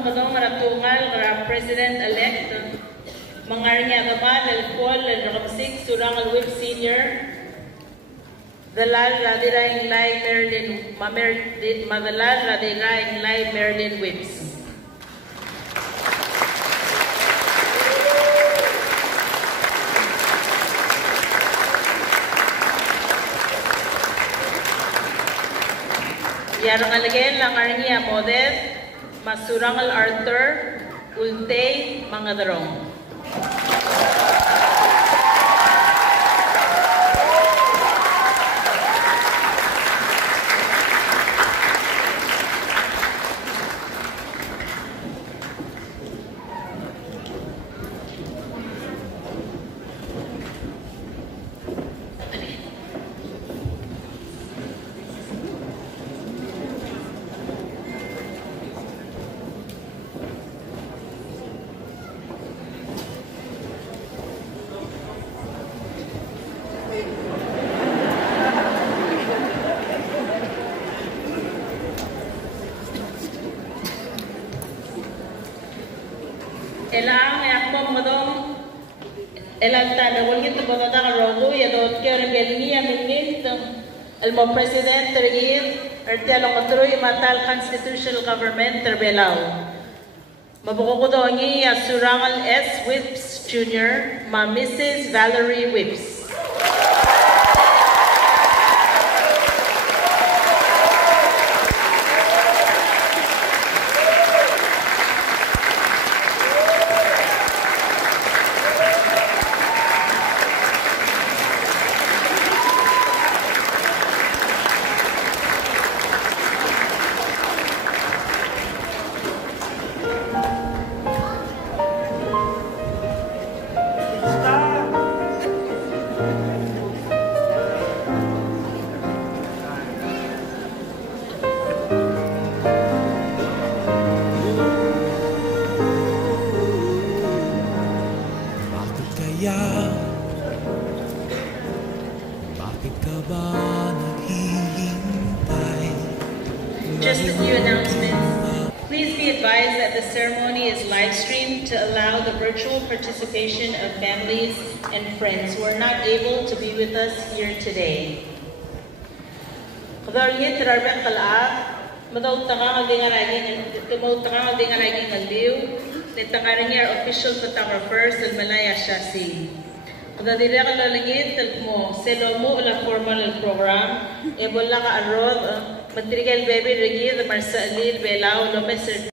akong madong ratungal ng President-elect, mangarnya gaman al-Paul al-Ramsik, surang al-Whip Senior, Dalal Radiraing Lai Merlin, Madalal Radiraing Lai Merlin Whips. Yarang alagay lang arnya Moded, Masurangal Arthur, Ultay, mga darong. Elang yakmom madong elang tanda walgit botata rogo ya dot kyo rebelni amingit almo president tergir ertialo katruy matal constitutional government terbelaw mabuko ko daw ngi Surangal S. Whips Jr. ma Mrs. Valerie Whips. Just a few announcements. Please be advised that the ceremony is live streamed to allow the virtual participation of families and friends who are not able to be with us here today. Kadaliyat rarbang kalaab, madaw tangang dingaraging aliw, nitangarinyar official photographers al Malaya Shasi. Kadalira kalalangit mo selo mo ulang formal program, ebola ka arod, Matrigal Baby Regid, Marsalil, Belao, Lomes.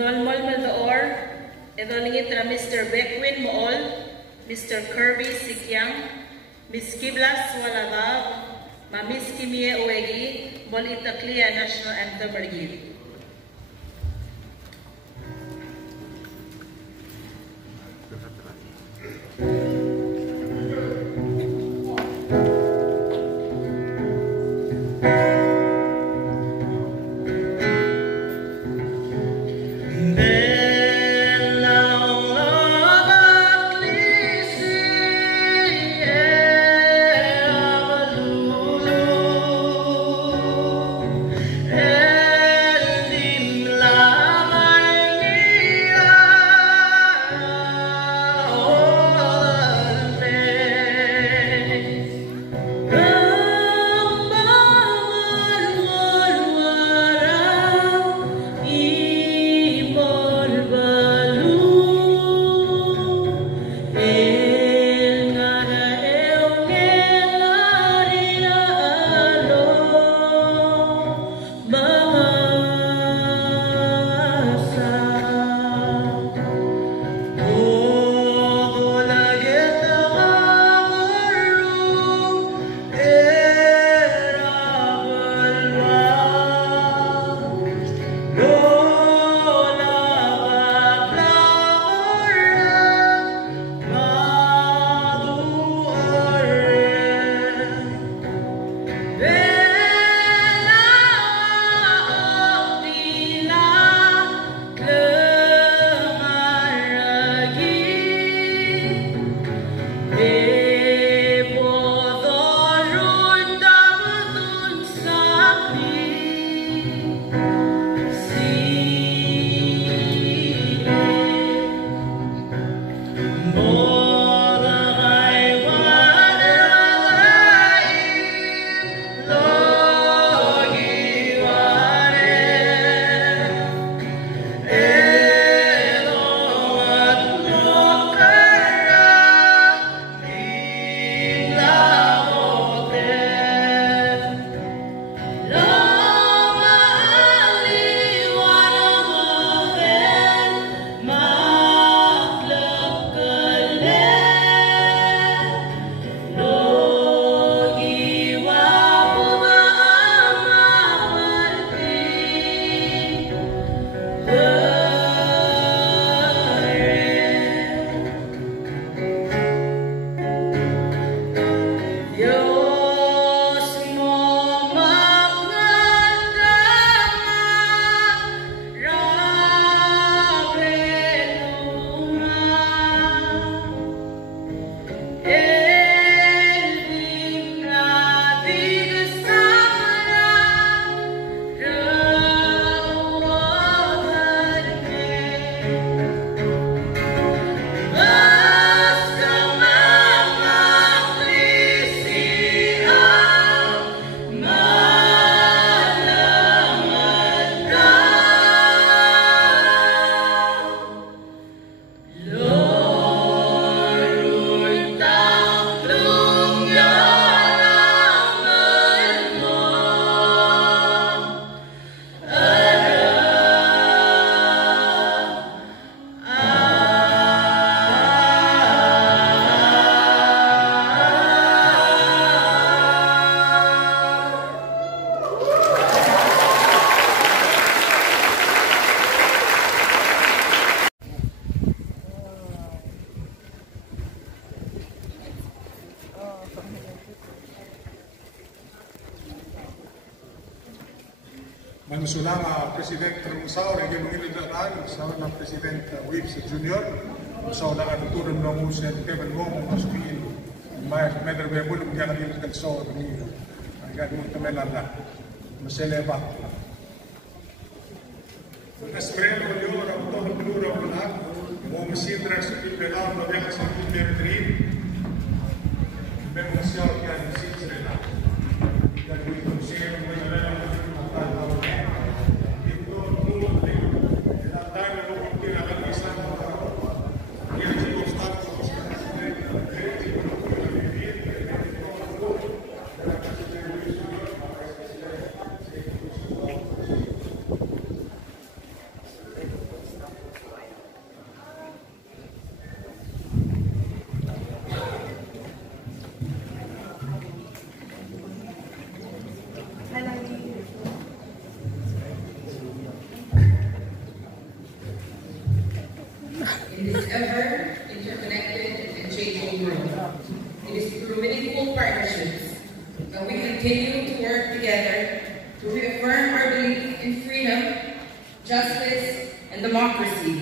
Dolmol Maldaor, edolingit na Mr. Beckwin Mool, Mr. Kirby Sikyang, Miss Kiblas Walagab, Ma Miss Kimie Uwegi, Bol Itaklia National Anthem Bergil. Manusulang Presidente ng Sao, Region Ilidaran, Sao na President Whips Jr., Sao na turun ng Musa at Kevin Wong, masukin, Medar Bebul, mga naging kalso, ang gagawin kami lang maseleba. Nasprendo yun, ang tohong tulura ko lahat, mo masidra sa pipelang, mabaya sa pipelang, may mga siya kaya nasidra na. Gagawin ko siya, may nalang in this ever interconnected and changing world. It is through meaningful partnerships that we continue to work together to reaffirm our belief in freedom, justice, and democracy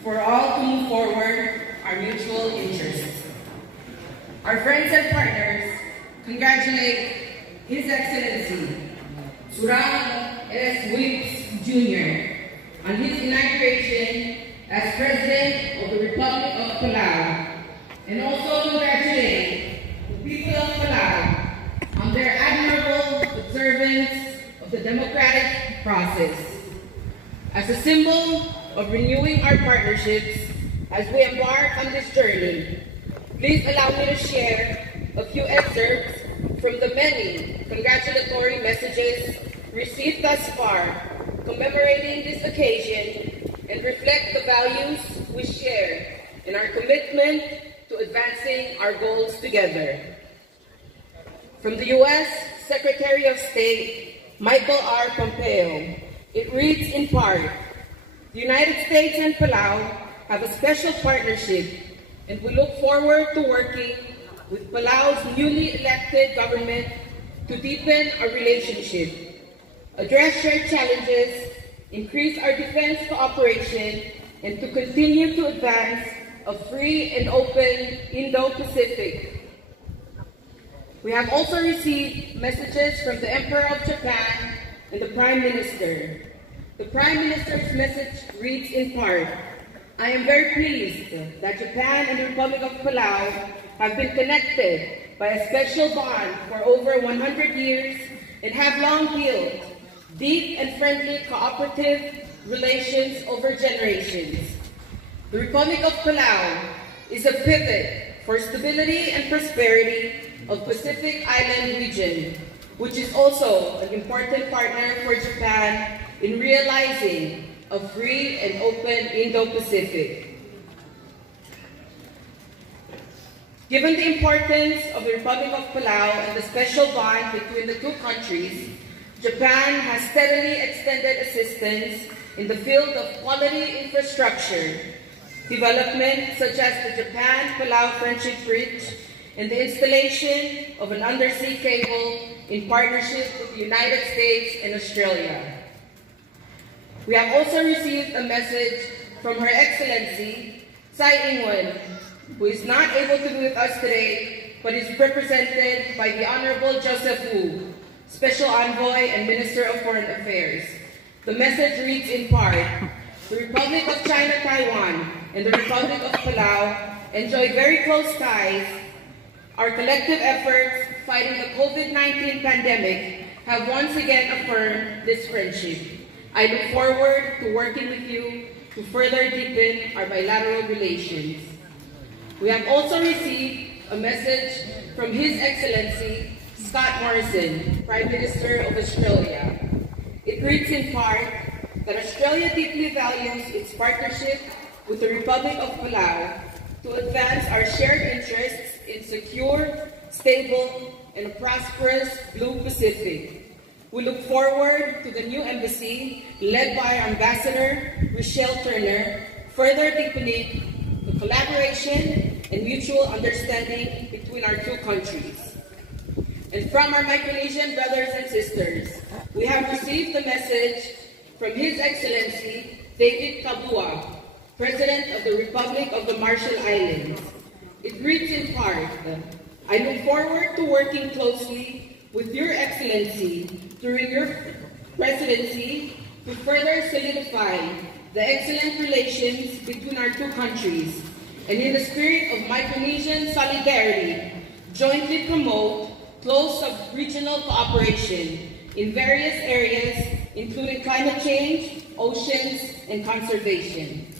for all to move forward our mutual interests. Our friends and partners congratulate His Excellency Surang S. Whips Jr. on his inauguration as President of the Republic of Palau, and also congratulate the people of Palau on their admirable observance of the democratic process. As a symbol of renewing our partnerships as we embark on this journey, please allow me to share a few excerpts from the many congratulatory messages received thus far commemorating this occasion and reflect the values we share and our commitment to advancing our goals together. From the U.S. Secretary of State, Michael R. Pompeo, it reads in part, "The United States and Palau have a special partnership, and we look forward to working with Palau's newly elected government to deepen our relationship, address shared challenges, increase our defense cooperation, and to continue to advance a free and open Indo-Pacific." We have also received messages from the Emperor of Japan and the Prime Minister. The Prime Minister's message reads in part, "I am very pleased that Japan and the Republic of Palau have been connected by a special bond for over 100 years and have long built deep and friendly cooperative relations over generations. The Republic of Palau is a pivot for stability and prosperity of Pacific Island region, which is also an important partner for Japan in realizing a free and open Indo-Pacific. Given the importance of the Republic of Palau and the special bond between the two countries, Japan has steadily extended assistance in the field of quality infrastructure development, such as the Japan-Palau Friendship Bridge and the installation of an undersea cable in partnership with the United States and Australia. We have also received a message from Her Excellency Tsai Ing-wen, who is not able to be with us today, but is represented by the Honorable Joseph Wu, Special Envoy and Minister of Foreign Affairs. The message reads in part, "The Republic of China-Taiwan and the Republic of Palau enjoy very close ties. Our collective efforts fighting the COVID-19 pandemic have once again affirmed this friendship. I look forward to working with you to further deepen our bilateral relations." We have also received a message from His Excellency Scott Morrison, Prime Minister of Australia. It reads in part that Australia deeply values its partnership with the Republic of Palau to advance our shared interests in secure, stable, and a prosperous Blue Pacific. We look forward to the new embassy led by our Ambassador Rochelle Turner, further deepening the collaboration and mutual understanding between our two countries. and from our Micronesian brothers and sisters, we have received the message from His Excellency David Kabua, President of the Republic of the Marshall Islands. It reads in part, I look forward to working closely with Your Excellency during your presidency to further solidify the excellent relations between our two countries, and in the spirit of Micronesian solidarity, jointly promote close sub-regional cooperation in various areas, including climate change, oceans, and conservation.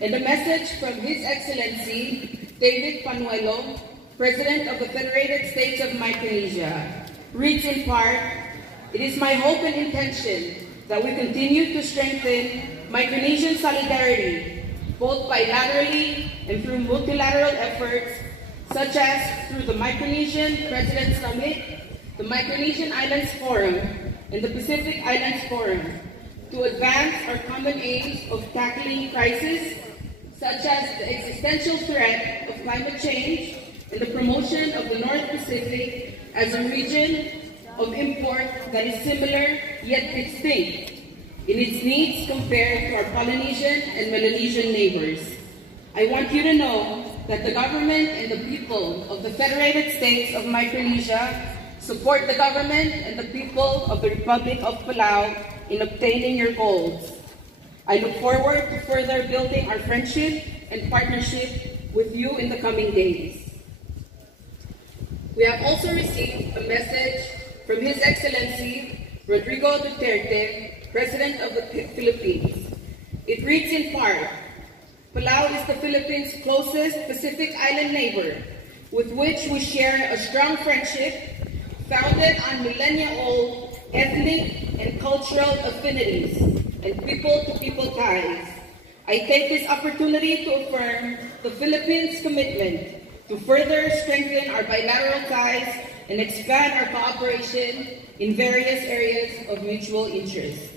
And a message from His Excellency David Panuelo, President of the Federated States of Micronesia, reads in part, it is my hope and intention that we continue to strengthen Micronesian solidarity, both bilaterally and through multilateral efforts, such as through the Micronesian President's Summit, the Micronesian Islands Forum, and the Pacific Islands Forum, to advance our common aims of tackling crises such as the existential threat of climate change and the promotion of the North Pacific as a region of import that is similar yet distinct in its needs compared to our Polynesian and Melanesian neighbors. I want you to know that the government and the people of the Federated States of Micronesia support the government and the people of the Republic of Palau in obtaining your goals. I look forward to further building our friendship and partnership with you in the coming days. We have also received a message from His Excellency Rodrigo Duterte, President of the Philippines. It reads in part, Palau is the Philippines' closest Pacific Island neighbor, with which we share a strong friendship founded on millennia-old ethnic and cultural affinities and people-to-people ties. I take this opportunity to affirm the Philippines' commitment to further strengthen our bilateral ties and expand our cooperation in various areas of mutual interest.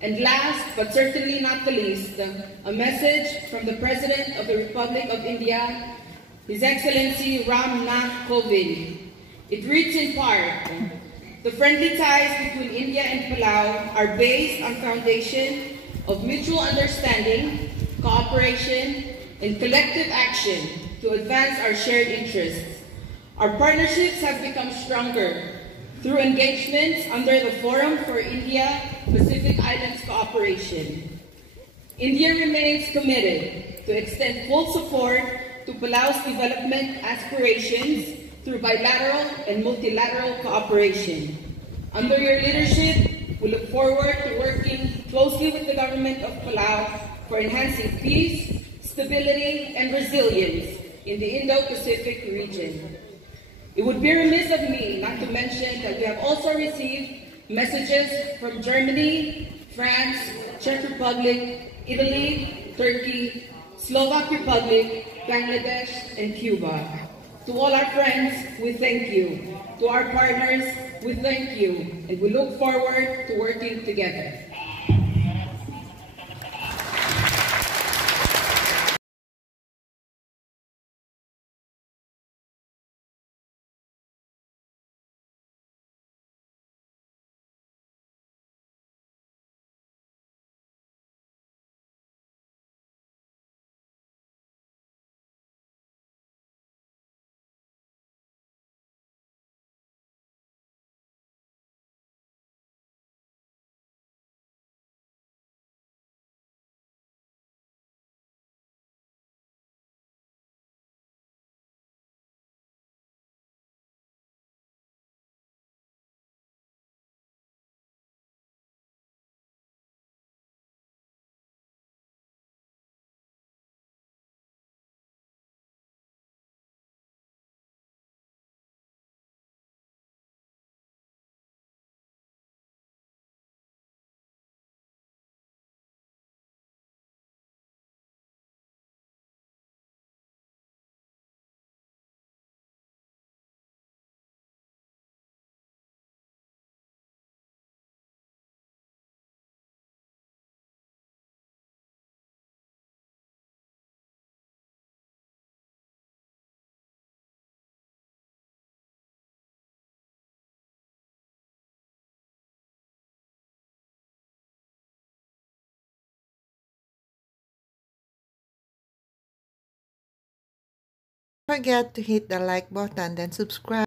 And last, but certainly not the least, a message from the President of the Republic of India, His Excellency Ram Nath Kovind. It reads in part, the friendly ties between India and Palau are based on foundation of mutual understanding, cooperation, and collective action to advance our shared interests. Our partnerships have become stronger through engagements under the Forum for India-Pacific Islands Cooperation. India remains committed to extend full support to Palau's development aspirations through bilateral and multilateral cooperation. Under your leadership, we look forward to working closely with the government of Palau for enhancing peace, stability, and resilience in the Indo-Pacific region. It would be remiss of me not to mention that we have also received messages from Germany, France, Czech Republic, Italy, Turkey, Slovak Republic, Bangladesh, and Cuba. To all our friends, we thank you. To our partners, we thank you, and we look forward to working together. forget to hit the like button, then subscribe.